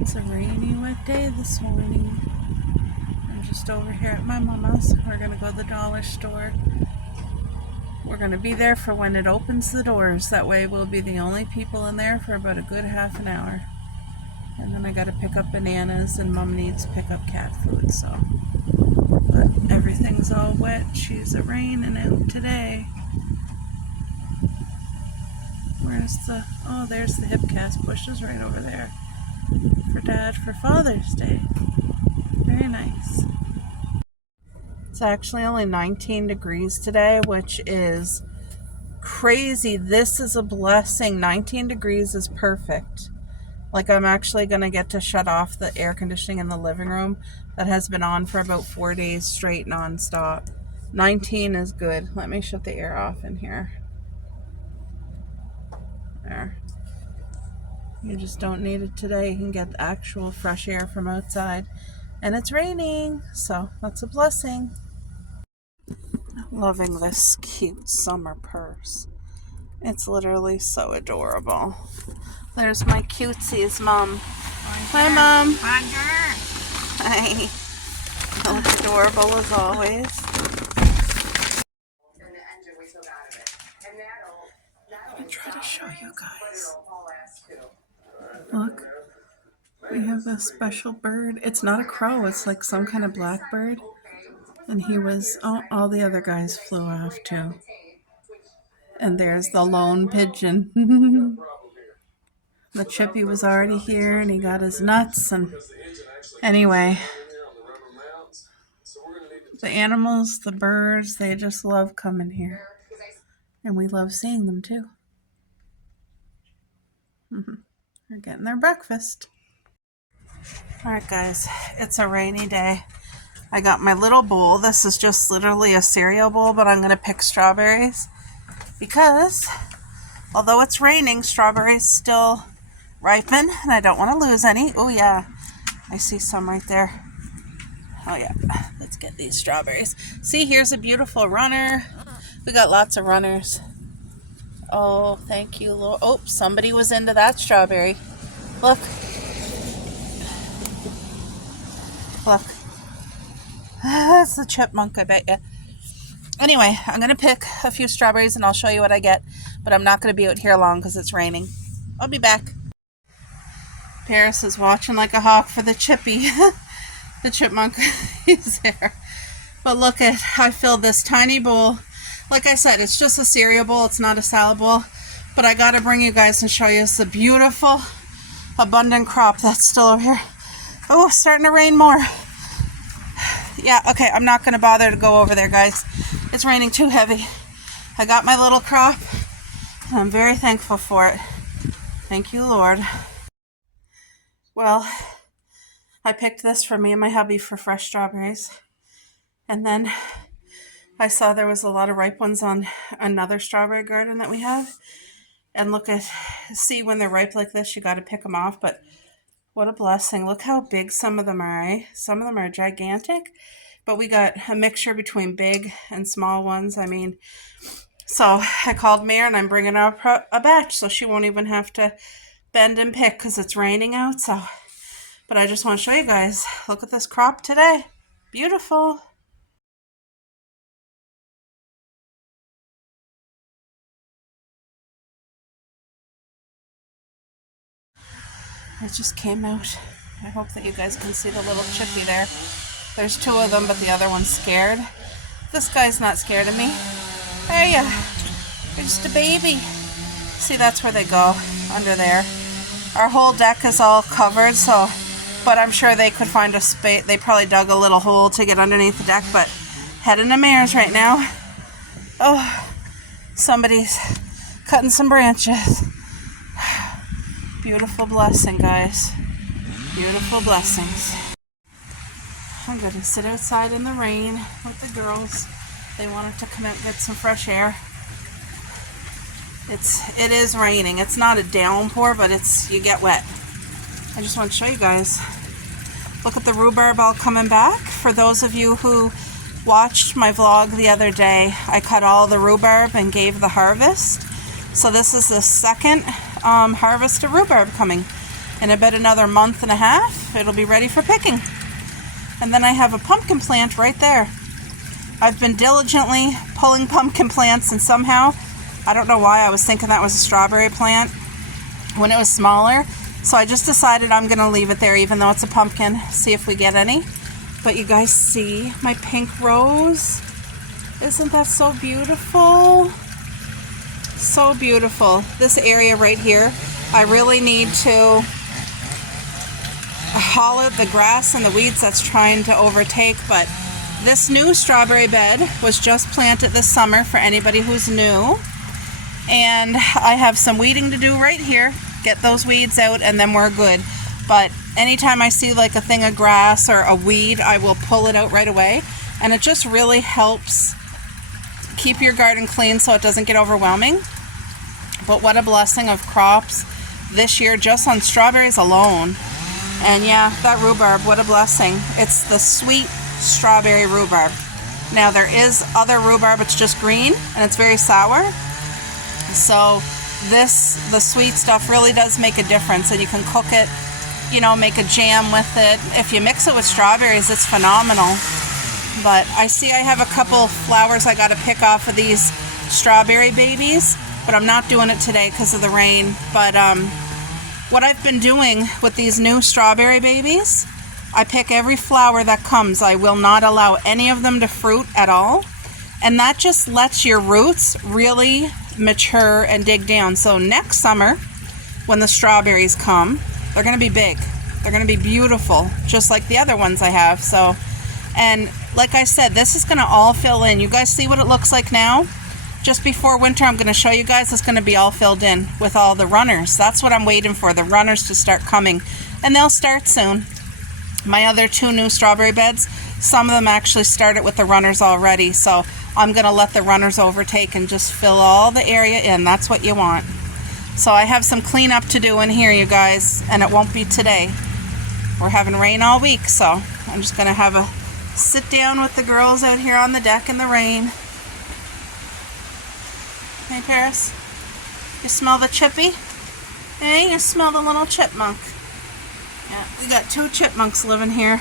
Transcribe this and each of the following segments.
It's a rainy, wet day this morning. I'm just over here at my mama's. We're going to go to the dollar store. We're going to be there for when it opens the doors. That way we'll be the only people in there for about a good half an hour. And then I got to pick up bananas, and Mom needs to pick up cat food, so. But everything's all wet. She's raining out today. Where's the, oh, there's the hipcast bushes right over there. For Dad for Father's Day. Very nice. It's actually only 19 degrees today, which is crazy. This is a blessing. 19 degrees is perfect. Like, I'm actually going to get to shut off the air conditioning in the living room that has been on for about 4 days straight nonstop. 19 is good. Let me shut the air off in here. There. You just don't need it today. You can get actual fresh air from outside. And it's raining, so that's a blessing. Loving this cute summer purse. It's literally so adorable. There's my cutesies, Mom. Hi, Mom. Hi. You look adorable as always. Let me try to show you guys. Look. We have a special bird. It's not a crow. It's like some kind of blackbird. And he was, oh, all the other guys flew off too. And there's the lone pigeon. The chippy was already here and he got his nuts. And anyway, the animals, the birds, they just love coming here. And we love seeing them too. They're getting their breakfast. Alright guys, it's a rainy day. I got my little bowl. This is just literally a cereal bowl, but I'm going to pick strawberries because although it's raining, strawberries still ripen and I don't want to lose any. Oh yeah, I see some right there. Oh yeah, let's get these strawberries. See, here's a beautiful runner. We got lots of runners. Oh, thank you, Lord. Oh, somebody was into that strawberry. Look. Look. That's the chipmunk, I bet you. Anyway, I'm going to pick a few strawberries and I'll show you what I get. But I'm not going to be out here long because it's raining. I'll be back. Paris is watching like a hawk for the chippy. The chipmunk. He's there. But look at, I filled this tiny bowl. Like I said, it's just a cereal bowl. It's not a salad bowl. But I got to bring you guys and show you the beautiful, abundant crop that's still over here. Oh, it's starting to rain more. Yeah, okay, I'm not going to bother to go over there, guys. It's raining too heavy. I got my little crop, and I'm very thankful for it. Thank you, Lord. Well, I picked this for me and my hubby for fresh strawberries. And then I saw there was a lot of ripe ones on another strawberry garden that we have. And look at, see, when they're ripe like this, you got to pick them off, but what a blessing. Look how big some of them are. Eh? Some of them are gigantic, but we got a mixture between big and small ones. I mean, so I called Mare and I'm bringing up a batch so she won't even have to bend and pick because it's raining out. So, but I just want to show you guys. Look at this crop today. Beautiful. It just came out. I hope that you guys can see the little chippy there. There's two of them, but the other one's scared. This guy's not scared of me. There you are. You're just a baby. See, that's where they go, under there. Our whole deck is all covered, so, but I'm sure they could find a space. They probably dug a little hole to get underneath the deck, but heading to Mare's right now. Oh, somebody's cutting some branches. Beautiful blessing, guys. Beautiful blessings. I'm going to sit outside in the rain with the girls. They wanted to come out and get some fresh air. It is raining. It's not a downpour, but you get wet. I just want to show you guys. Look at the rhubarb all coming back. For those of you who watched my vlog the other day, I cut all the rhubarb and gave the harvest. So this is the second harvest of rhubarb coming. in about another month and a half, it'll be ready for picking. And then I have a pumpkin plant right there. I've been diligently pulling pumpkin plants, and somehow, I don't know why I was thinking that was a strawberry plant when it was smaller. So I just decided I'm going to leave it there even though it's a pumpkin, see if we get any. But you guys see my pink rose? Isn't that so beautiful? So beautiful. This area right here, I really need to haul out the grass and the weeds that's trying to overtake. But this new strawberry bed was just planted this summer for anybody who's new. And I have some weeding to do right here. Get those weeds out and then we're good. But anytime I see like a thing of grass or a weed, I will pull it out right away. And it just really helps keep your garden clean so it doesn't get overwhelming. But what a blessing of crops this year just on strawberries alone. And yeah, that rhubarb, what a blessing. It's the sweet strawberry rhubarb. Now there is other rhubarb, it's just green and it's very sour. So the sweet stuff really does make a difference, and you can cook it, you know, make a jam with it. If you mix it with strawberries, it's phenomenal. But I see I have a couple flowers I got to pick off of these strawberry babies, but I'm not doing it today because of the rain. But what I've been doing with these new strawberry babies, I pick every flower that comes. I will not allow any of them to fruit at all. And that just lets your roots really mature and dig down. So next summer, when the strawberries come, they're going to be big. They're going to be beautiful, just like the other ones I have. So, and like I said, this is going to all fill in. You guys see what it looks like now? Just before winter, I'm going to show you guys, it's going to be all filled in with all the runners. That's what I'm waiting for, the runners to start coming. And they'll start soon. My other two new strawberry beds, some of them actually started with the runners already. So I'm going to let the runners overtake and just fill all the area in. That's what you want. So I have some cleanup to do in here, you guys, and it won't be today. We're having rain all week, so I'm just going to have a sit down with the girls out here on the deck in the rain. Hey, Paris, you smell the chippy? Hey, you smell the little chipmunk. Yeah, we got two chipmunks living here.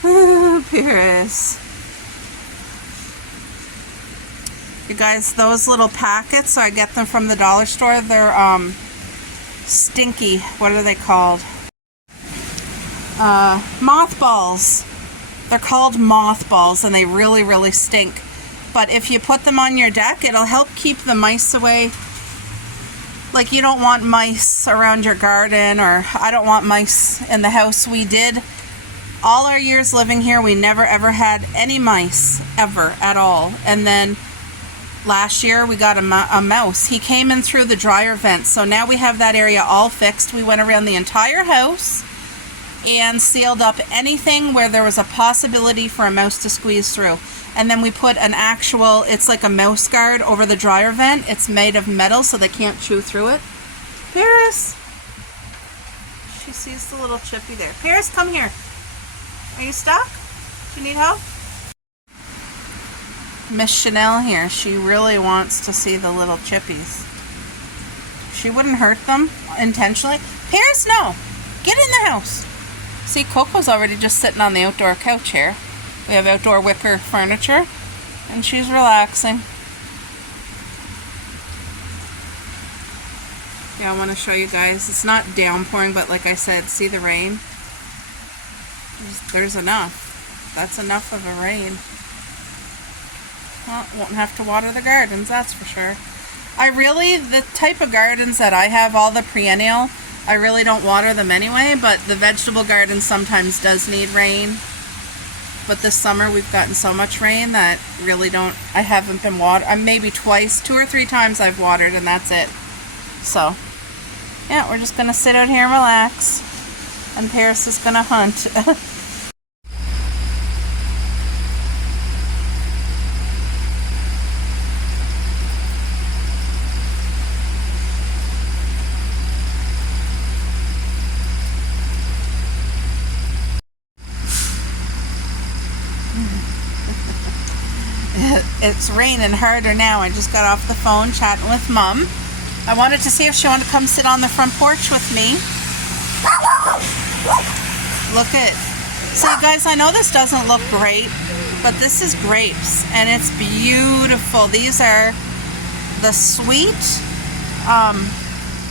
Paris. You guys, those little packets, so I get them from the dollar store, they're stinky. What are they called? Mothballs. They're called mothballs, and they really, really stink. But if you put them on your deck, it'll help keep the mice away. Like, you don't want mice around your garden, or I don't want mice in the house. We did, all our years living here, we never ever had any mice, ever, at all. And then last year we got a mouse. He came in through the dryer vent, so now we have that area all fixed. We went around the entire house and sealed up anything where there was a possibility for a mouse to squeeze through. And then we put an actual, it's like a mouse guard over the dryer vent. It's made of metal so they can't chew through it. Paris! She sees the little chippy there. Paris, come here. Are you stuck? Do you need help? Miss Chanel here, she really wants to see the little chippies. She wouldn't hurt them intentionally. Paris, no! Get in the house! See, Coco's already just sitting on the outdoor couch here. We have outdoor wicker furniture, and she's relaxing. Yeah, I want to show you guys. It's not downpouring, but like I said, see the rain? There's enough. That's enough of a rain. Well, won't have to water the gardens, that's for sure. The type of gardens that I have, all the perennial, I really don't water them anyway, but the vegetable garden sometimes does need rain. But this summer we've gotten so much rain that I haven't been watering. Maybe twice, 2 or 3 times I've watered, and that's it. So, yeah, we're just going to sit out here and relax. And Paris is going to hunt. It's raining harder now. I just got off the phone chatting with Mom. I wanted to see if she wanted to come sit on the front porch with me Look at, so you guys, I know this doesn't look great, but this is grapes and it's beautiful. These are the sweet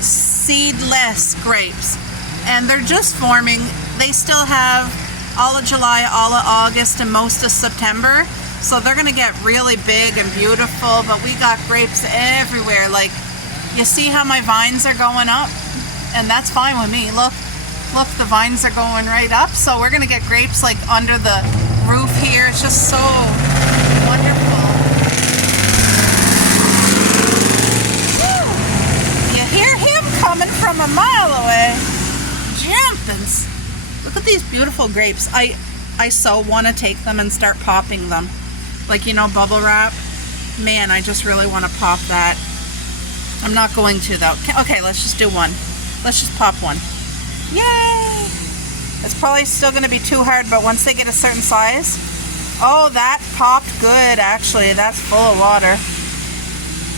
seedless grapes, and they're just forming. They still have all of July, all of August, and most of September, so they're gonna get really big and beautiful. But we got grapes everywhere. Like, you see how my vines are going up, and that's fine with me. Look, the vines are going right up, so we're gonna get grapes like under the roof here. It's just so wonderful. You hear him coming from a mile away, jumping. Look at these beautiful grapes. I so want to take them and start popping them, like, you know, bubble wrap. Man, I just really want to pop that. I'm not going to though. Okay, let's just do one. Let's just pop one. Yay! It's probably still going to be too hard, but once they get a certain size. Oh, that popped good, actually. That's full of water.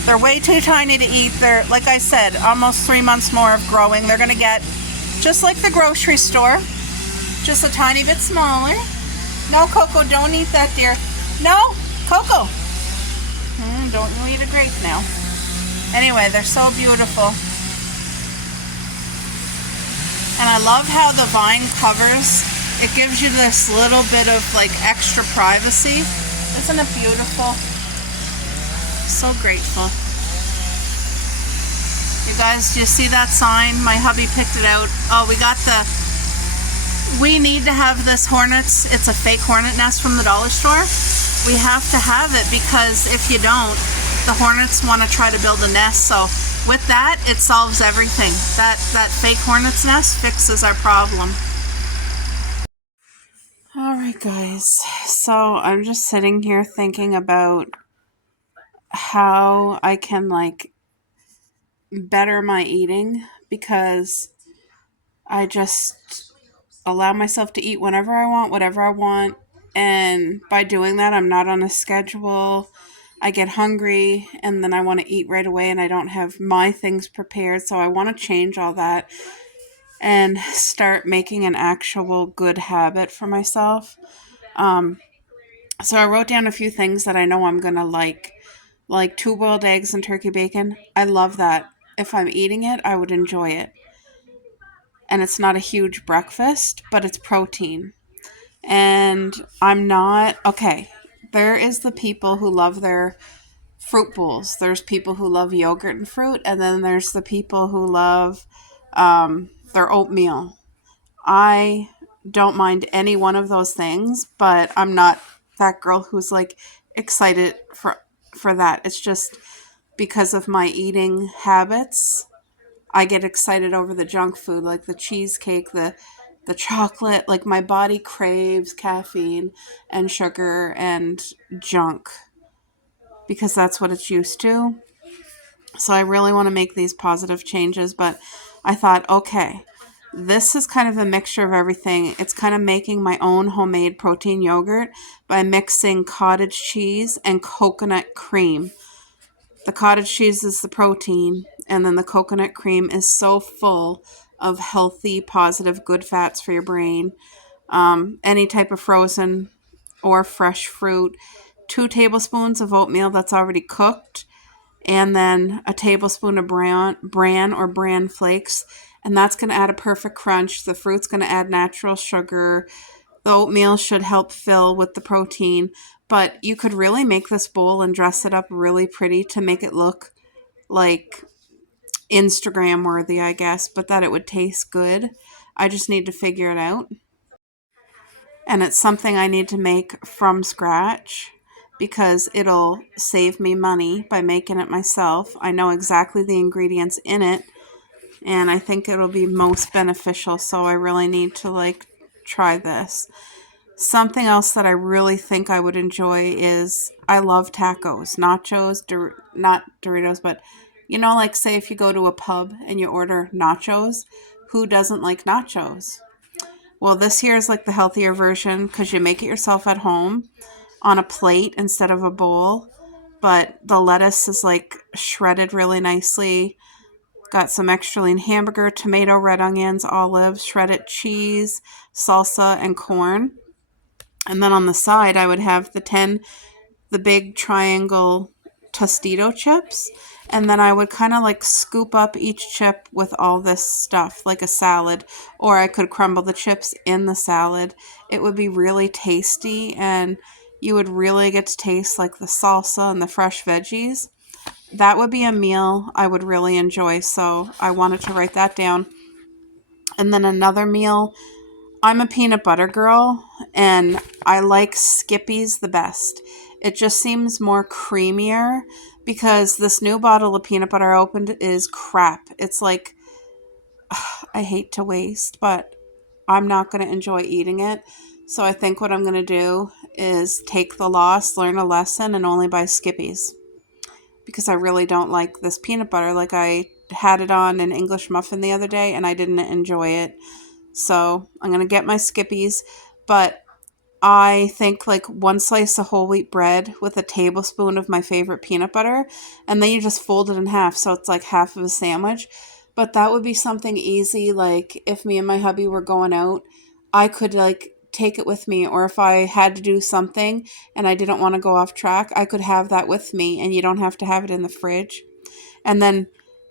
They're way too tiny to eat. They're, like I said, almost 3 months more of growing. They're going to get just like the grocery store, just a tiny bit smaller. No, Coco, don't eat that, dear. No, Coco. Don't you eat a grape now. Anyway, they're so beautiful. And I love how the vine covers. It gives you this little bit of like extra privacy. Isn't it beautiful? So grateful. You guys, do you see that sign? My hubby picked it out. Oh, we need to have this hornets. It's a fake hornet nest from the dollar store. We have to have it because if you don't, the hornets want to try to build a nest. So with that, it solves everything. That fake hornet's nest fixes our problem. All right, guys. So I'm just sitting here thinking about how I can like better my eating, because I just allow myself to eat whenever I want, whatever I want. And by doing that, I'm not on a schedule. I get hungry and then I want to eat right away and I don't have my things prepared. So I want to change all that and start making an actual good habit for myself. So I wrote down a few things that I know I'm going to like 2 boiled eggs and turkey bacon. I love that. If I'm eating it, I would enjoy it. And it's not a huge breakfast, but it's protein. And I'm not, okay, there is the people who love their fruit bowls. There's people who love yogurt and fruit, and then there's the people who love their oatmeal. I don't mind any one of those things, but I'm not that girl who's like excited for that. It's just because of my eating habits. I get excited over the junk food, like the cheesecake, the chocolate. Like, my body craves caffeine and sugar and junk because that's what it's used to. So I really want to make these positive changes, but I thought, okay, this is kind of a mixture of everything. It's kind of making my own homemade protein yogurt by mixing cottage cheese and coconut cream. The cottage cheese is the protein, and then the coconut cream is so full of healthy, positive, good fats for your brain. Any type of frozen or fresh fruit. 2 tablespoons of oatmeal that's already cooked, and then a tablespoon of bran or bran flakes, and that's going to add a perfect crunch. The fruit's going to add natural sugar. The oatmeal should help fill with the protein, but you could really make this bowl and dress it up really pretty to make it look like Instagram worthy, I guess, but that it would taste good. I just need to figure it out. And it's something I need to make from scratch because it'll save me money by making it myself. I know exactly the ingredients in it, and I think it'll be most beneficial, so I really need to like try this. Something else that I really think I would enjoy is I love tacos, nachos, not Doritos, but you know, like say if you go to a pub and you order nachos, who doesn't like nachos? Well, this here is like the healthier version because you make it yourself at home on a plate instead of a bowl, but the lettuce is like shredded really nicely. Got some extra lean hamburger, tomato, red onions, olives, shredded cheese, salsa, and corn. And then on the side, I would have the big triangle Tostito chips. And then I would kind of like scoop up each chip with all this stuff, like a salad. Or I could crumble the chips in the salad. It would be really tasty, and you would really get to taste like the salsa and the fresh veggies. That would be a meal I would really enjoy, so I wanted to write that down. And then another meal, I'm a peanut butter girl, and I like Skippy's the best. It just seems more creamier because this new bottle of peanut butter I opened is crap. It's like, I hate to waste, but I'm not going to enjoy eating it. So I think what I'm going to do is take the loss, learn a lesson, and only buy Skippy's. Because I really don't like this peanut butter. Like, I had it on an English muffin the other day and I didn't enjoy it. So I'm going to get my Skippies. But I think like one slice of whole wheat bread with a tablespoon of my favorite peanut butter. And then you just fold it in half. So it's like half of a sandwich. But that would be something easy. Like if me and my hubby were going out, I could like take it with me, or if I had to do something and I didn't want to go off track, I could have that with me, and you don't have to have it in the fridge. And then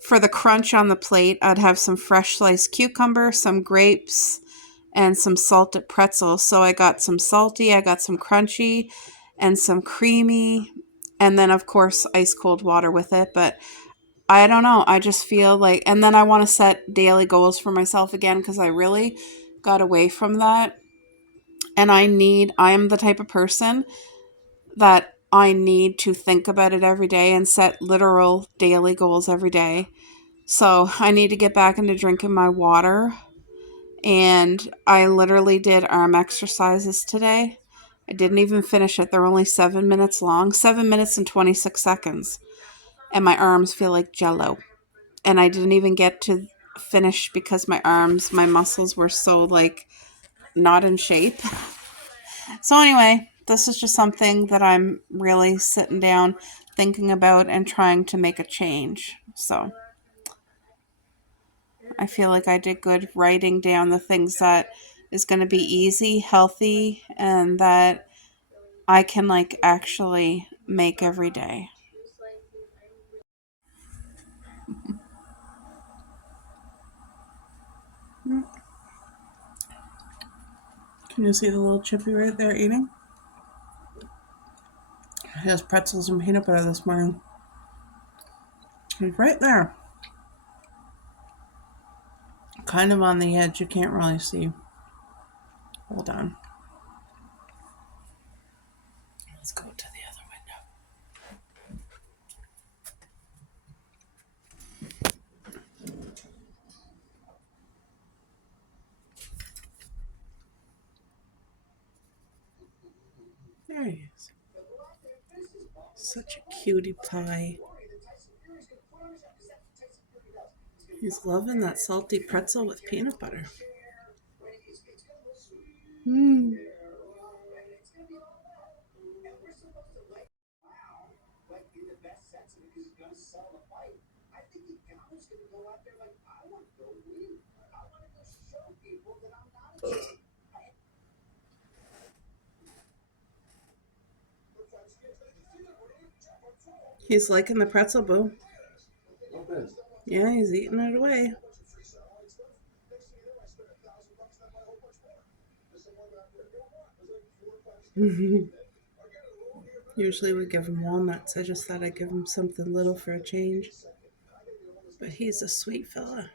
for the crunch on the plate, I'd have some fresh sliced cucumber, some grapes, and some salted pretzels. So I got some salty, I got some crunchy, and some creamy, and then of course ice cold water with it. But I don't know, I just feel like, and then I want to set daily goals for myself again, because I really got away from that. And I am the type of person that I need to think about it every day and set literal daily goals every day. So I need to get back into drinking my water. And I literally did arm exercises today. I didn't even finish it. They're only 7 minutes long, 7 minutes and 26 seconds. And my arms feel like jello. And I didn't even get to finish because my muscles were so like not in shape. So anyway, this is just something that I'm really sitting down thinking about and trying to make a change. So I feel like I did good writing down the things that is going to be easy, healthy, and that I can like actually make every day. Can you see the little chippy right there eating? He has pretzels and peanut butter this morning. He's right there. Kind of on the edge. You can't really see. Hold on. Let's go to the other window. There he is. Such a cutie pie. He's loving that salty pretzel with peanut butter. Mmm. He's liking the pretzel, boo. Yeah, he's eating it away. Usually we give him walnuts. I just thought I'd give him something little for a change. But he's a sweet fella.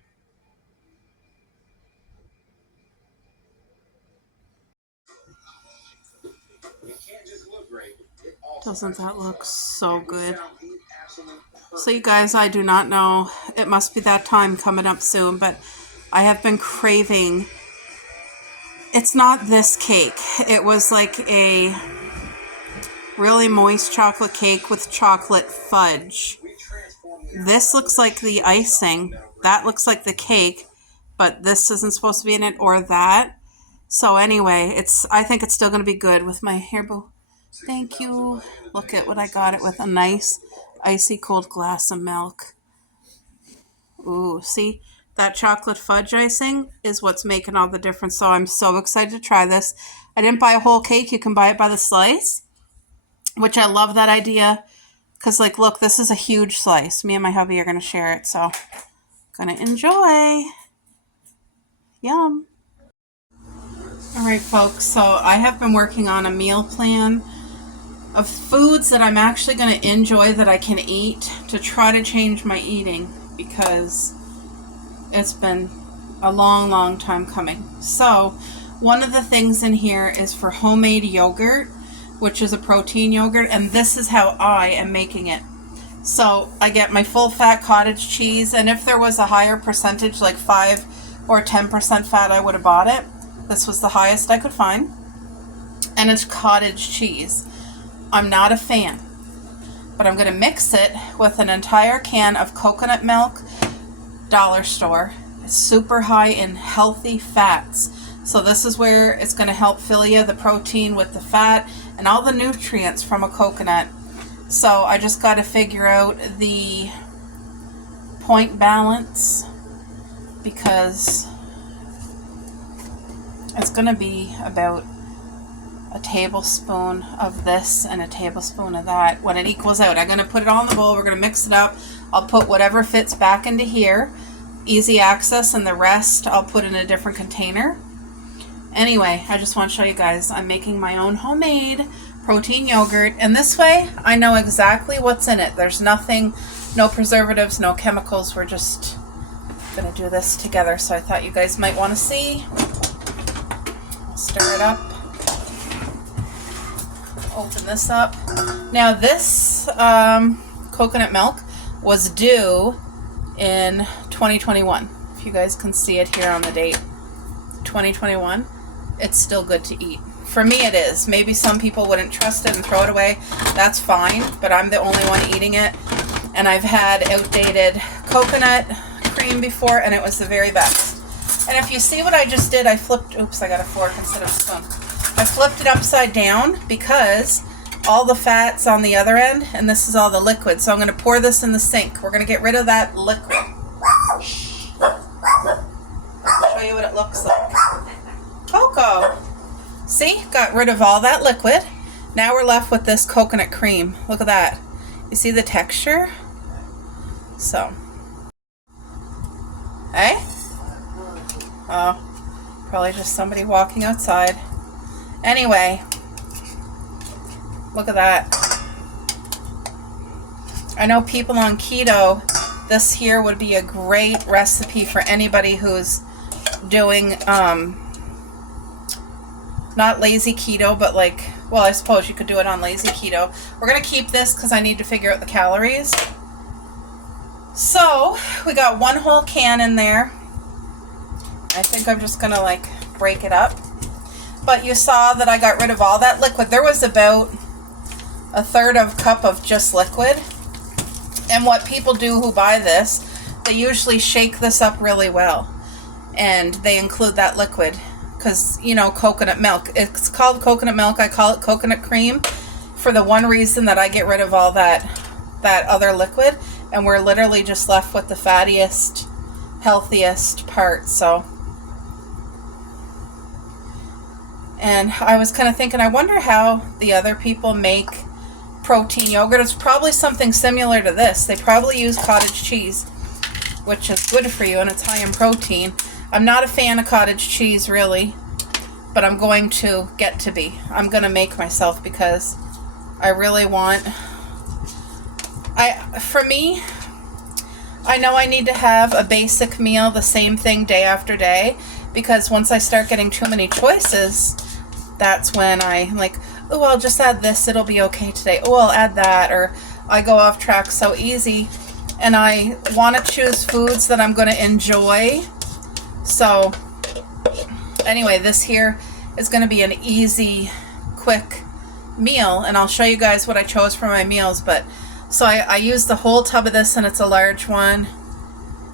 Doesn't that look so good? So you guys, I do not know. It must be that time coming up soon, but I have been craving. It's not this cake. It was like a really moist chocolate cake with chocolate fudge. This looks like the icing. That looks like the cake, but this isn't supposed to be in it, or that. So anyway, I think it's still going to be good with my hair bow. Thank you. Look at what I got it with, a nice icy cold glass of milk. Ooh, see? That chocolate fudge icing is what's making all the difference. So I'm so excited to try this. I didn't buy a whole cake. You can buy it by the slice, which I love that idea. Because, like, look, this is a huge slice. Me and my hubby are going to share it. So, going to enjoy. Yum. All right, folks. So I have been working on a meal plan of foods that I'm actually going to enjoy that I can eat to try to change my eating, because it's been a long, long time coming. So one of the things in here is for homemade yogurt, which is a protein yogurt, and this is how I am making it. So I get my full fat cottage cheese, and if there was a higher percentage, like 5 or 10% fat, I would have bought it. This was the highest I could find, and it's cottage cheese. I'm not a fan, but I'm going to mix it with an entire can of coconut milk, dollar store. It's super high in healthy fats. So this is where it's going to help fill you the protein with the fat and all the nutrients from a coconut. So I just got to figure out the point balance, because it's going to be about a tablespoon of this and a tablespoon of that. When it equals out, I'm going to put it all in the bowl. We're going to mix it up. I'll put whatever fits back into here, easy access, and the rest I'll put in a different container. Anyway, I just want to show you guys I'm making my own homemade protein yogurt, and this way I know exactly what's in it. There's nothing, no preservatives, no chemicals. We're just going to do this together, so I thought you guys might want to see. I'll stir it up. Open this up. Now this coconut milk was due in 2021. If you guys can see it here on the date, 2021. It's still good to eat. For me it is. Maybe some people wouldn't trust it and throw it away. That's fine, but I'm the only one eating it. And I've had outdated coconut cream before, and it was the very best. And if you see what I just did, I flipped, oops, I got a fork instead of a spoon. I flipped it upside down because all the fat's on the other end, and this is all the liquid. So I'm going to pour this in the sink. We're going to get rid of that liquid. I'll show you what it looks like. Coco. See? Got rid of all that liquid. Now we're left with this coconut cream. Look at that. You see the texture? So. Hey? Oh. Probably just somebody walking outside. Anyway. Look at that. I know people on keto, this here would be a great recipe for anybody who's doing, not lazy keto, but like, well, I suppose you could do it on lazy keto. We're going to keep this because I need to figure out the calories. So, we got one whole can in there. I think I'm just going to like break it up. But you saw that I got rid of all that liquid. There was about a third of a cup of just liquid. And what people do who buy this, they usually shake this up really well. And they include that liquid. Because, you know, coconut milk. It's called coconut milk. I call it coconut cream for the one reason that I get rid of all that other liquid. And we're literally just left with the fattiest, healthiest part. So, and I was kind of thinking, I wonder how the other people make protein yogurt. It's probably something similar to this. They probably use cottage cheese, which is good for you, and it's high in protein. I'm not a fan of cottage cheese, really, but I'm going to get to be. I'm going to make myself because I really want... For me, I know I need to have a basic meal, the same thing day after day, because once I start getting too many choices, that's when I'm like, oh, I'll just add this, it'll be okay today. Oh, I'll add that, or I go off track so easy, and I want to choose foods that I'm going to enjoy. So, anyway, this here is going to be an easy, quick meal, and I'll show you guys what I chose for my meals. But so I used the whole tub of this, and it's a large one,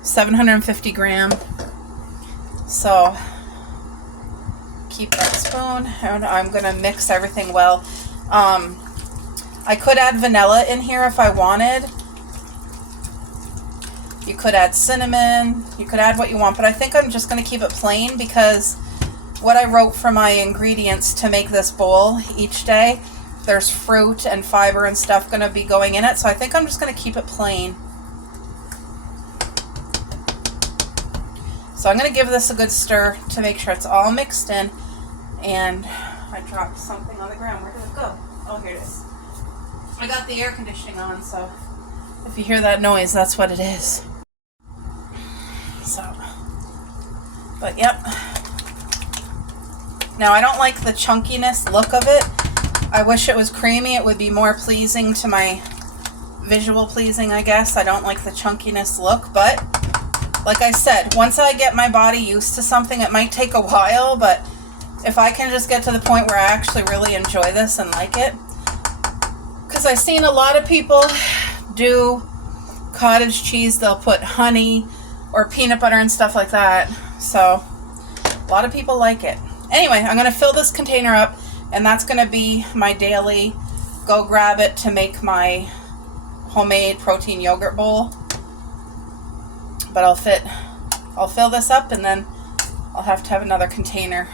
750 gram. So keep that spoon, and I'm going to mix everything well. I could add vanilla in here if I wanted, You could add cinnamon, you could add what you want, but I think I'm just going to keep it plain because what I wrote for my ingredients to make this bowl each day, there's fruit and fiber and stuff going to be going in it, so I think I'm just going to keep it plain. So I'm going to give this a good stir to make sure it's all mixed in. And I dropped something on the ground. Where did it go? Oh, here it is. I got the air conditioning on, so if you hear that noise, that's what it is. So, but yep. Now I don't like the chunkiness look of it. I wish it was creamy. It would be more pleasing to my visual pleasing, I guess. I don't like the chunkiness look, but like I said, once I get my body used to something, it might take a while, but if I can just get to the point where I actually really enjoy this and like it, because I've seen a lot of people do cottage cheese, they'll put honey or peanut butter and stuff like that, so a lot of people like it. Anyway, I'm going to fill this container up, and that's going to be my daily go grab it to make my homemade protein yogurt bowl. But I'll fill this up, and then I'll have to have another container.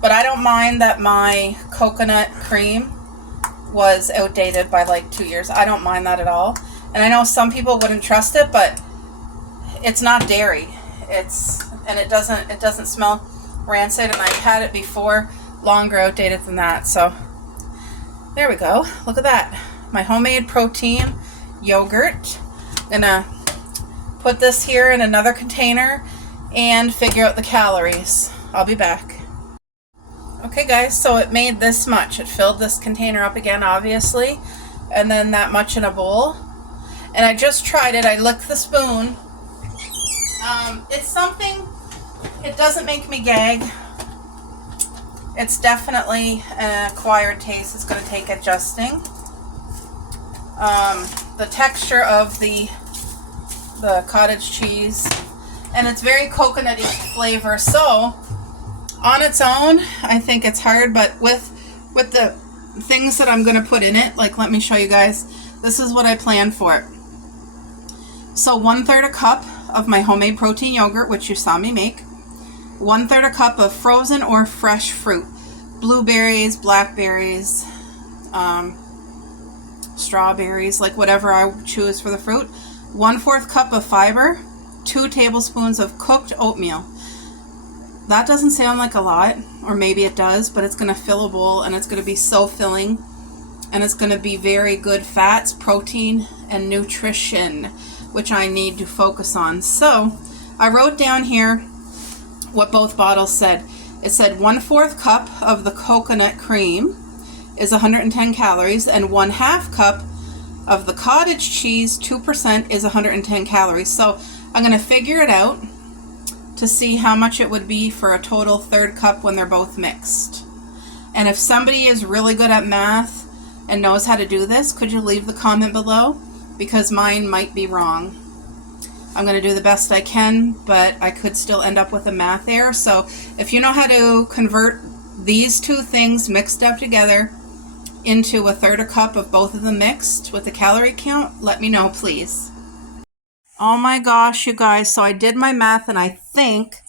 But I don't mind that my coconut cream was outdated by like 2 years. I don't mind that at all. And I know some people wouldn't trust it, but it's not dairy. And it doesn't smell rancid, and I've had it before, longer outdated than that. So there we go. Look at that. My homemade protein yogurt. I'm gonna put this here in another container and figure out the calories. I'll be back. Okay guys, so it made this much. It filled this container up again, obviously, and then that much in a bowl. And I just tried it. I licked the spoon. It's something, it doesn't make me gag. It's definitely an acquired taste. It's going to take adjusting. The texture of the cottage cheese, and it's very coconutty flavor, so on its own I think it's hard, but with the things that I'm going to put in it, like, let me show you guys. This is what I planned for it. So 1/3 a cup of my homemade protein yogurt, which you saw me make. 1/3 a cup of frozen or fresh fruit, blueberries, blackberries, strawberries, like whatever I choose for the fruit. 1/4 cup of fiber, 2 tablespoons of cooked oatmeal. That doesn't sound like a lot, or maybe it does, but it's going to fill a bowl, and it's going to be so filling, and it's going to be very good fats, protein, and nutrition, which I need to focus on. So I wrote down here what both bottles said. It said 1/4 cup of the coconut cream is 110 calories, and 1/2 cup of the cottage cheese, 2%, is 110 calories. So I'm going to figure it out to see how much it would be for a total 1/3 cup when they're both mixed. And if somebody is really good at math and knows how to do this, could you leave the comment below? Because mine might be wrong. I'm going to do the best I can, but I could still end up with a math error. So if you know how to convert these two things mixed up together into 1/3 a cup of both of them mixed with the calorie count, let me know, please. Oh my gosh, you guys. So I did my math, and I think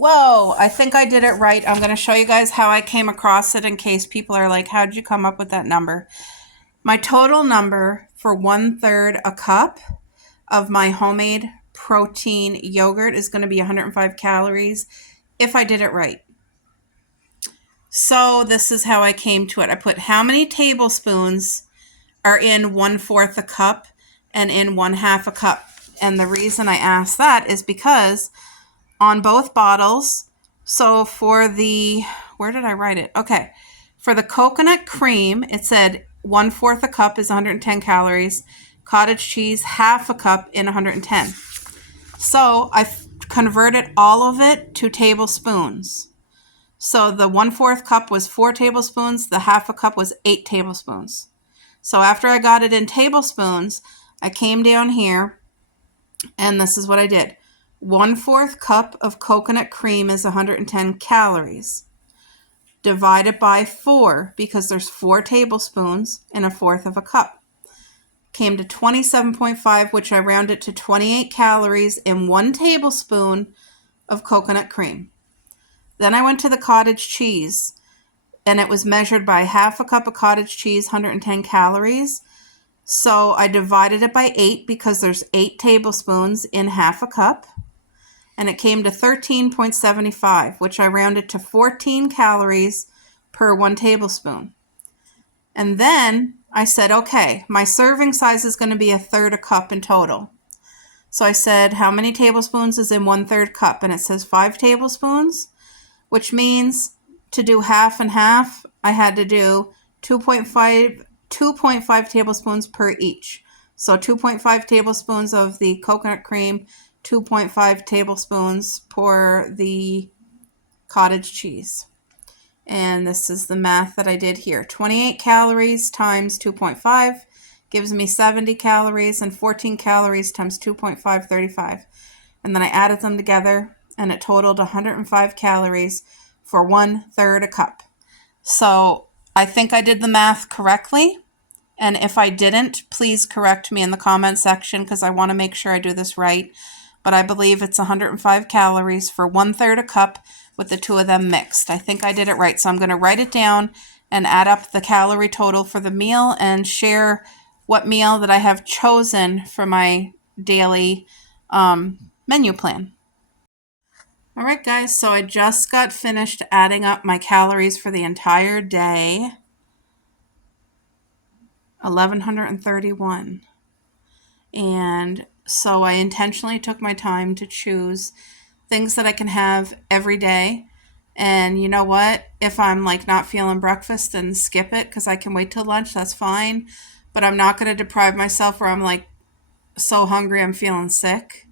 I did it right. I'm going to show you guys how I came across it in case people are like, how did you come up with that number? My total number for 1/3 a cup of my homemade protein yogurt is going to be 105 calories if I did it right. So this is how I came to it. I put how many tablespoons are in 1/4 a cup and in 1/2 a cup. And the reason I asked that is because on both bottles, so for the, where did I write it? Okay. For the coconut cream, it said 1/4 a cup is 110 calories. Cottage cheese, 1/2 a cup in 110. So I converted all of it to tablespoons. So the 1/4 cup was 4 tablespoons. The 1/2 a cup was 8 tablespoons. So after I got it in tablespoons, I came down here, and this is what I did. 1/4 cup of coconut cream is 110 calories. Divided by 4, because there's 4 tablespoons in 1/4 of a cup. came to 27.5, which I rounded to 28 calories in 1 tablespoon of coconut cream. Then I went to the cottage cheese, and it was measured by half a cup of cottage cheese, 110 calories. So I divided it by 8 because there's 8 tablespoons in half a cup. And it came to 13.75, which I rounded to 14 calories per 1 tablespoon. And then I said, okay, my serving size is going to be 1/3 a cup in total. So I said, how many tablespoons is in 1/3 cup? And it says 5 tablespoons, which means to do half and half, I had to do 2.5 tablespoons per each. So 2.5 tablespoons of the coconut cream, 2.5 tablespoons for the cottage cheese. And this is the math that I did here. 28 calories times 2.5 gives me 70 calories, and 14 calories times 2.5, 35. And then I added them together, and it totaled 105 calories for 1/3 a cup. So I think I did the math correctly. And if I didn't, please correct me in the comment section because I want to make sure I do this right. But I believe it's 105 calories for 1/3 a cup with the two of them mixed. I think I did it right. So I'm going to write it down and add up the calorie total for the meal and share what meal that I have chosen for my daily menu plan. All right, guys, so I just got finished adding up my calories for the entire day. 1,131. And so I intentionally took my time to choose things that I can have every day. And you know what? If I'm like not feeling breakfast, then skip it because I can wait till lunch. That's fine. But I'm not going to deprive myself where I'm like so hungry I'm feeling sick.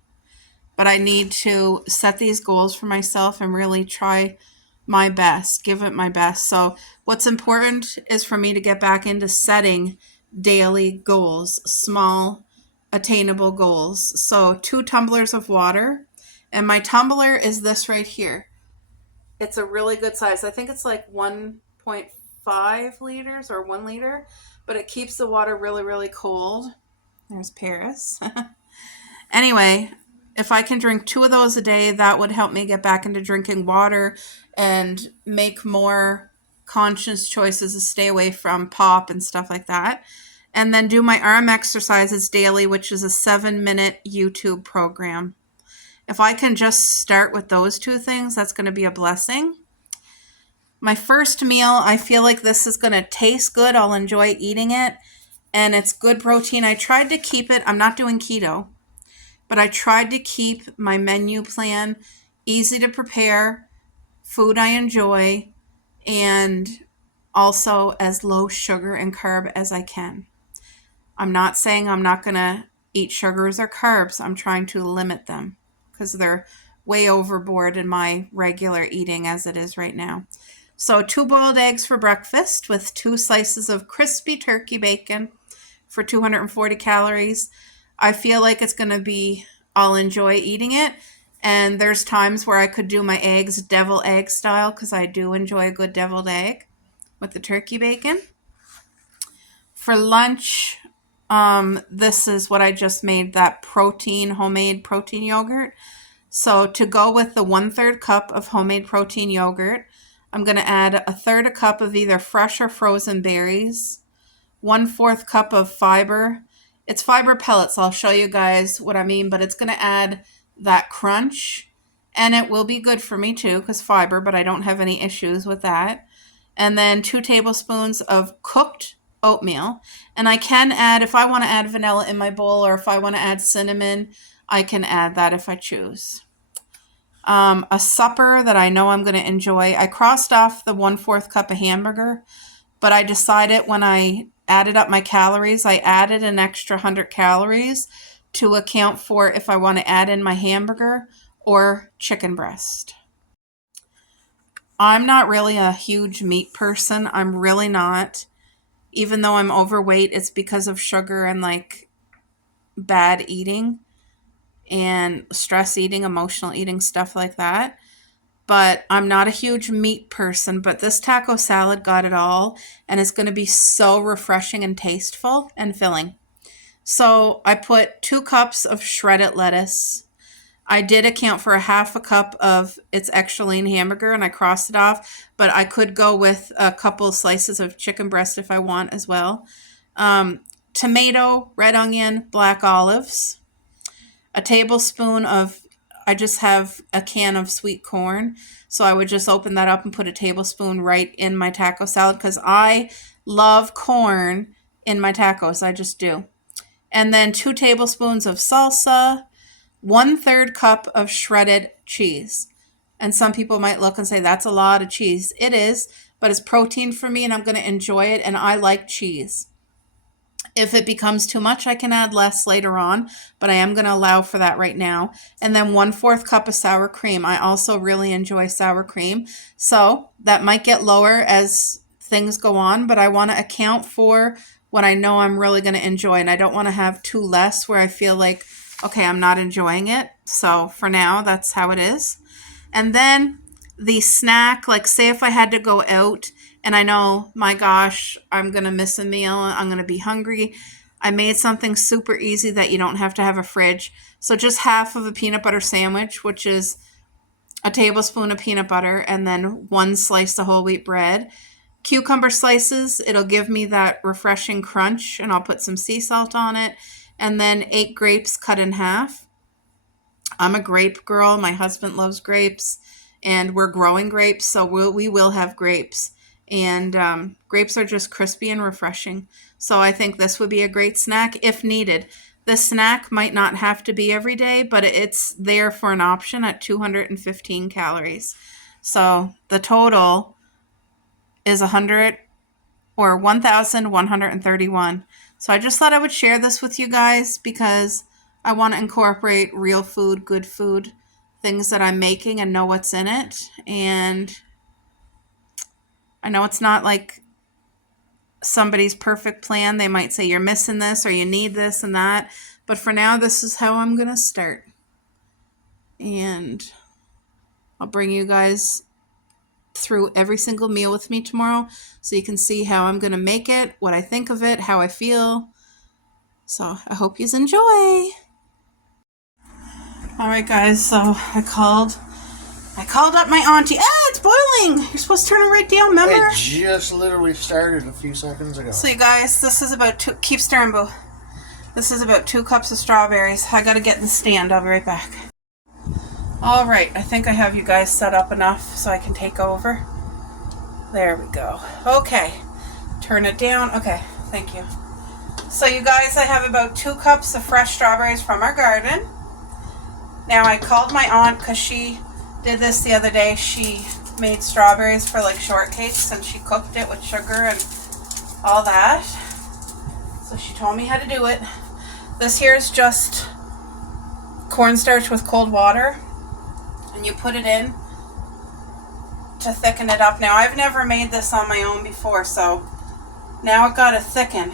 But I need to set these goals for myself and really try my best, give it my best. So what's important is for me to get back into setting daily goals, small, attainable goals. So 2 tumblers of water, and my tumbler is this right here. It's a really good size. I think it's like 1.5 liters or 1 liter, but it keeps the water really, really cold. There's Paris. Anyway, if I can drink 2 of those a day, that would help me get back into drinking water and make more conscious choices to stay away from pop and stuff like that. And then do my arm exercises daily, which is a 7-minute YouTube program. If I can just start with those 2 things, that's going to be a blessing. My first meal, I feel like this is going to taste good. I'll enjoy eating it. And it's good protein. I tried to keep it. I'm not doing keto. But I tried to keep my menu plan easy to prepare, food I enjoy, and also as low sugar and carb as I can. I'm not saying I'm not going to eat sugars or carbs. I'm trying to limit them because they're way overboard in my regular eating as it is right now. So 2 boiled eggs for breakfast with 2 slices of crispy turkey bacon for 240 calories. I feel like it's going to be, I'll enjoy eating it. And there's times where I could do my eggs deviled egg style because I do enjoy a good deviled egg with the turkey bacon. For lunch, this is what I just made, that homemade protein yogurt. So to go with the 1/3 cup of homemade protein yogurt, I'm going to add 1/3 a cup of either fresh or frozen berries, 1/4 cup of fiber. It's fiber pellets. I'll show you guys what I mean, but it's going to add that crunch, and it will be good for me too because fiber, but I don't have any issues with that. And then 2 tablespoons of cooked oatmeal. And I can add, if I want to add vanilla in my bowl or if I want to add cinnamon, I can add that if I choose. A supper that I know I'm going to enjoy. I crossed off the 1/4 cup of hamburger, but I decided when I added up my calories, I added an extra 100 calories to account for if I want to add in my hamburger or chicken breast. I'm not really a huge meat person. I'm really not. Even though I'm overweight, it's because of sugar and like bad eating and stress eating, emotional eating, stuff like that. But I'm not a huge meat person, but this taco salad got it all, and it's going to be so refreshing and tasteful and filling. So I put 2 cups of shredded lettuce. I did account for a half a cup of its extra lean hamburger and I crossed it off, but I could go with a couple slices of chicken breast if I want as well. Tomato, red onion, black olives, a tablespoon of, I just have a can of sweet corn. So I would just open that up and put a tablespoon right in my taco salad because I love corn in my tacos. I just do. And then 2 tablespoons of salsa, 1/3 cup of shredded cheese. And some people might look and say, that's a lot of cheese. It is, but it's protein for me and I'm going to enjoy it. And I like cheese. If it becomes too much, I can add less later on, but I am going to allow for that right now. And then 1/4 cup of sour cream. I also really enjoy sour cream. So that might get lower as things go on, but I want to account for what I know I'm really going to enjoy. And I don't want to have too less where I feel like, okay, I'm not enjoying it. So for now, that's how it is. And then the snack, like say if I had to go out and I know, my gosh, I'm going to miss a meal, I'm going to be hungry, I made something super easy that you don't have to have a fridge. So just half of a peanut butter sandwich, which is a tablespoon of peanut butter and then 1 slice of whole wheat bread. Cucumber slices, it'll give me that refreshing crunch, and I'll put some sea salt on it. And then 8 grapes cut in half. I'm a grape girl. My husband loves grapes, and we're growing grapes, so we will have grapes. And grapes are just crispy and refreshing. So I think this would be a great snack if needed. This snack might not have to be every day, but it's there for an option at 215 calories. So the total is 1,131. So I just thought I would share this with you guys because I want to incorporate real food, good food, things that I'm making and know what's in it. And I know it's not like somebody's perfect plan. They might say you're missing this or you need this and that. But for now, this is how I'm going to start. And I'll bring you guys through every single meal with me tomorrow so you can see how I'm going to make it, what I think of it, how I feel. So I hope you enjoy. All right, guys, so I called up my auntie. It's boiling. You're supposed to turn it right down, remember? It just literally started a few seconds ago. So you guys, this is about keep stirring, boo. This is about 2 cups of strawberries. I got to get in the stand. I'll be right back. All right, I think I have you guys set up enough so I can take over. There we go. Okay, turn it down. Okay, thank you. So you guys, I have about 2 cups of fresh strawberries from our garden. Now I called my aunt because she did this the other day. She made strawberries for like shortcakes and she cooked it with sugar and all that. So she told me how to do it. This here is just cornstarch with cold water. And you put it in to thicken it up. Now, I've never made this on my own before, so now I've got to thicken.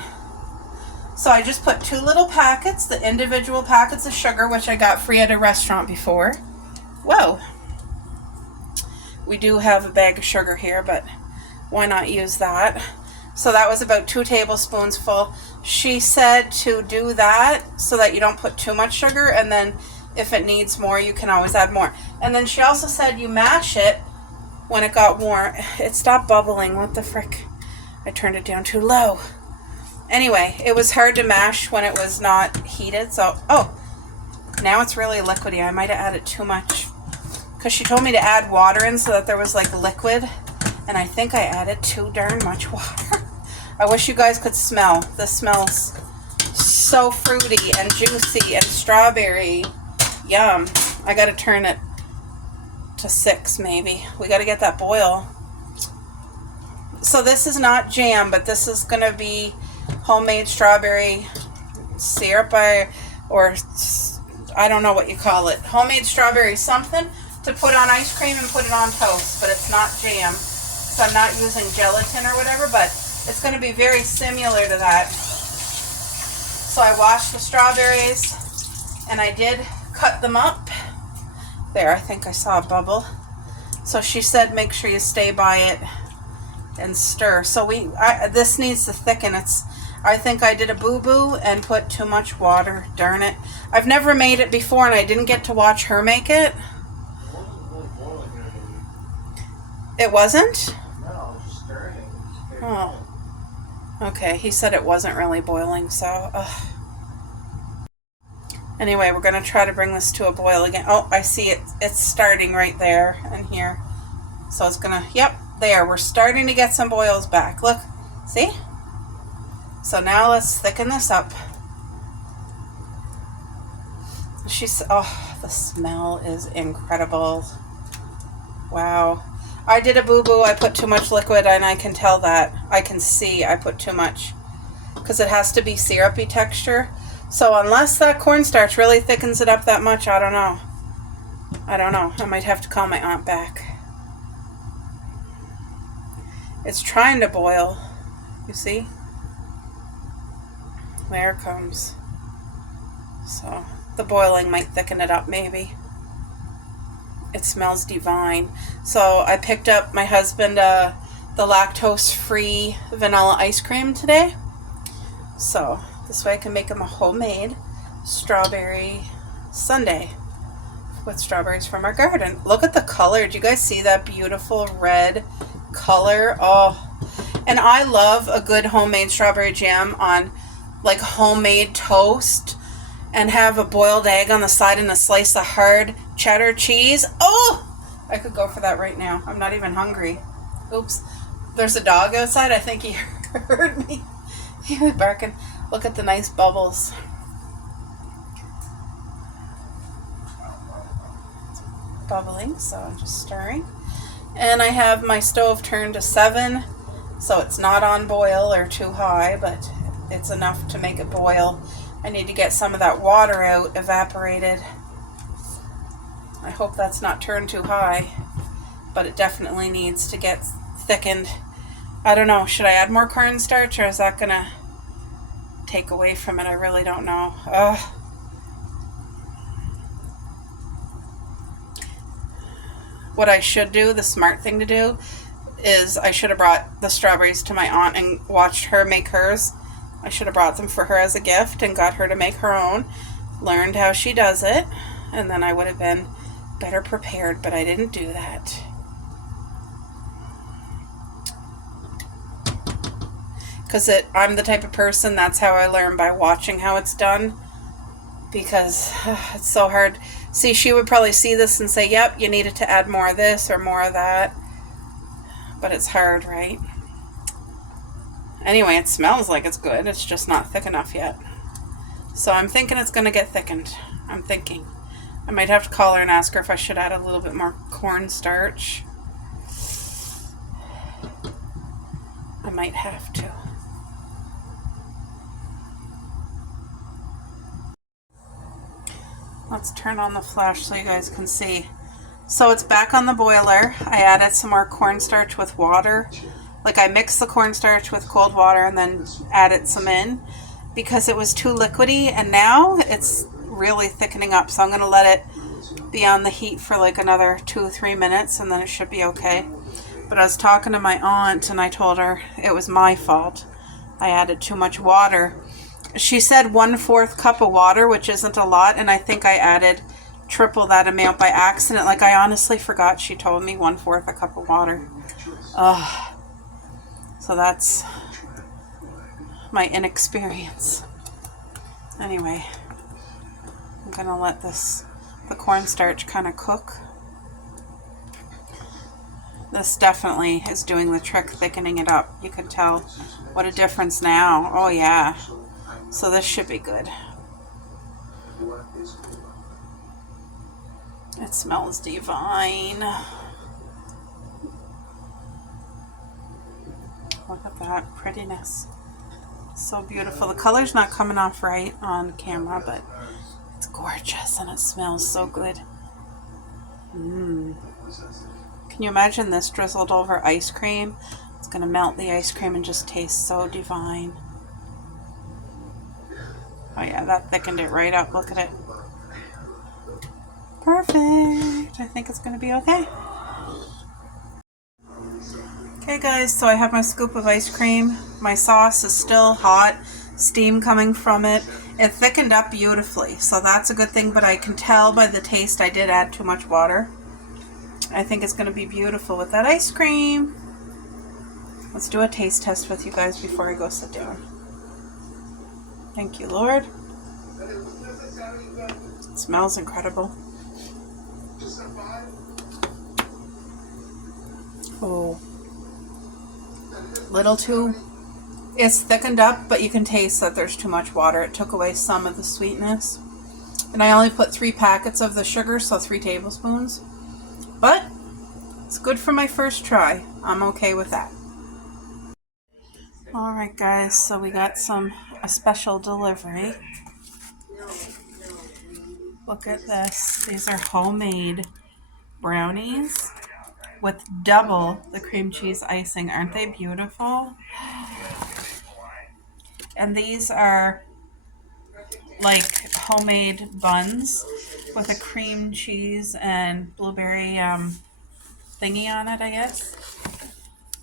So I just put 2 little packets, the individual packets of sugar, which I got free at a restaurant before. Whoa. We do have a bag of sugar here, but why not use that? So that was about 2 tablespoons full. She said to do that so that you don't put too much sugar, and then if it needs more, you can always add more. And then she also said you mash it when it got warm. It stopped bubbling. What the frick? I turned it down too low. Anyway, it was hard to mash when it was not heated. So, now it's really liquidy. I might have added too much. Because she told me to add water in so that there was like liquid. And I think I added too darn much water. I wish you guys could smell. This smells so fruity and juicy and strawberry. Yum. I got to turn it to 6 maybe. We got to get that boil. So this is not jam, but this is going to be homemade strawberry syrup or I don't know what you call it. Homemade strawberry something to put on ice cream and put it on toast, but it's not jam. So I'm not using gelatin or whatever, but it's going to be very similar to that. So I washed the strawberries and I did cut them up. There, I think I saw a bubble. So she said make sure you stay by it and stir. So this needs to thicken. I think I did a boo-boo and put too much water. Darn it. I've never made it before, and I didn't get to watch her make it. It wasn't? No, just stirring it. Oh. Okay, he said it wasn't really boiling, so... Anyway, we're going to try to bring this to a boil again. Oh, I see it. It's starting right there and here. So it's going to... Yep, there. We're starting to get some boils back. Look. See? So now let's thicken this up. Oh, the smell is incredible. Wow. I did a boo-boo. I put too much liquid, and I can tell that. I can see I put too much because it has to be syrupy texture. So unless that cornstarch really thickens it up that much, I don't know. I don't know. I might have to call my aunt back. It's trying to boil. You see? There it comes. So the boiling might thicken it up maybe. It smells divine. So I picked up my husband the lactose-free vanilla ice cream today. So this way I can make him a homemade strawberry sundae with strawberries from our garden. Look at the color. Do you guys see that beautiful red color? Oh, and I love a good homemade strawberry jam on like homemade toast and have a boiled egg on the side and a slice of hard cheddar cheese. Oh, I could go for that right now. I'm not even hungry. Oops. There's a dog outside. I think he heard me. He was barking. Look at the nice bubbles. It's bubbling, so I'm just stirring. And I have my stove turned to 7, so it's not on boil or too high, but it's enough to make it boil. I need to get some of that water out, evaporated. I hope that's not turned too high, but it definitely needs to get thickened. I don't know, should I add more cornstarch, or is that going to take away from it? I really don't know. Ugh. What I should do, the smart thing to do, is I should have brought the strawberries to my aunt and watched her make hers. I should have brought them for her as a gift and got her to make her own, learned how she does it, and then I would have been better prepared, but I didn't do that. Because I'm the type of person, that's how I learn, by watching how it's done, because it's so hard. See, she would probably see this and say, yep, you needed to add more of this or more of that, but it's hard, right? Anyway, it smells like it's good. It's just not thick enough yet. So I'm thinking it's going to get thickened. I'm thinking. I might have to call her and ask her if I should add a little bit more cornstarch. I might have to. Let's turn on the flash so you guys can see. So it's back on the boiler. I added some more cornstarch with water. Like I mixed the cornstarch with cold water and then added some in because it was too liquidy, and now it's really thickening up. So I'm going to let it be on the heat for like another 2 or 3 minutes and then it should be okay. But I was talking to my aunt and I told her it was my fault. I added too much water. She said 1/4 cup of water, which isn't a lot, and I think I added triple that amount by accident. Like I honestly forgot she told me 1/4 a cup of water. Ugh. So that's my inexperience. Anyway, I'm going to let the cornstarch kind of cook. This definitely is doing the trick, thickening it up. You can tell what a difference now. Oh yeah. So this should be good. It smells divine. Look at that prettiness. So beautiful. The color's not coming off right on camera, but it's gorgeous and it smells so good. Can you imagine this drizzled over ice cream? It's going to melt the ice cream and just taste so divine. Oh yeah, that thickened it right up. Look at it. Perfect. I think it's going to be okay. Okay guys, so I have my scoop of ice cream. My sauce is still hot, steam coming from it. It thickened up beautifully, so that's a good thing, but I can tell by the taste I did add too much water. I think it's going to be beautiful with that ice cream. Let's do a taste test with you guys before I go sit down. Thank you, Lord. It smells incredible. Oh, little too. It's thickened up, but you can taste that there's too much water. It took away some of the sweetness. And I only put 3 packets of the sugar, so 3 tablespoons. But it's good for my first try. I'm okay with that. Alright guys, so we got a special delivery. Look at this. These are homemade brownies with double the cream cheese icing. Aren't they beautiful? And these are like homemade buns with a cream cheese and blueberry thingy on it, I guess.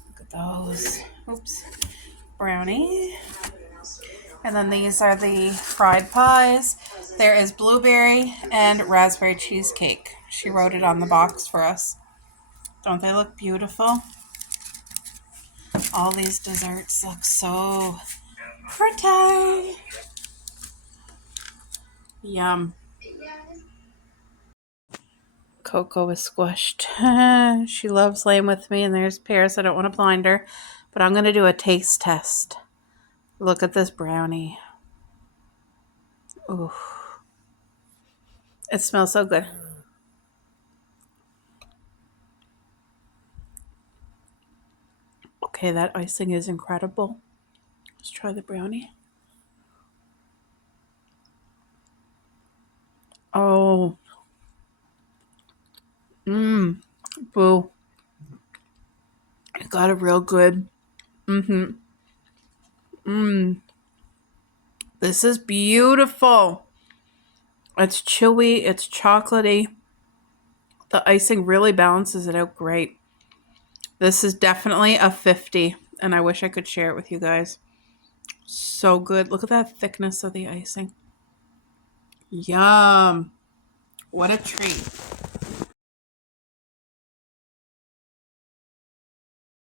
Look at those. Oops. Brownie. And then these are the fried pies. There is blueberry and raspberry cheesecake. She wrote it on the box for us. Don't they look beautiful? All these desserts look so pretty. Yum. Coco is squished. She loves laying with me, and there's Paris. I don't want to blind her, but I'm going to do a taste test. Look at this brownie. Ooh. It smells so good. Okay, that icing is incredible. Let's try the brownie. Oh. Boo. It got a real good. This is beautiful. It's chewy. It's chocolatey. The icing really balances it out great. This is definitely a 50, and I wish I could share it with you guys. So good. Look at that thickness of the icing. Yum. What a treat.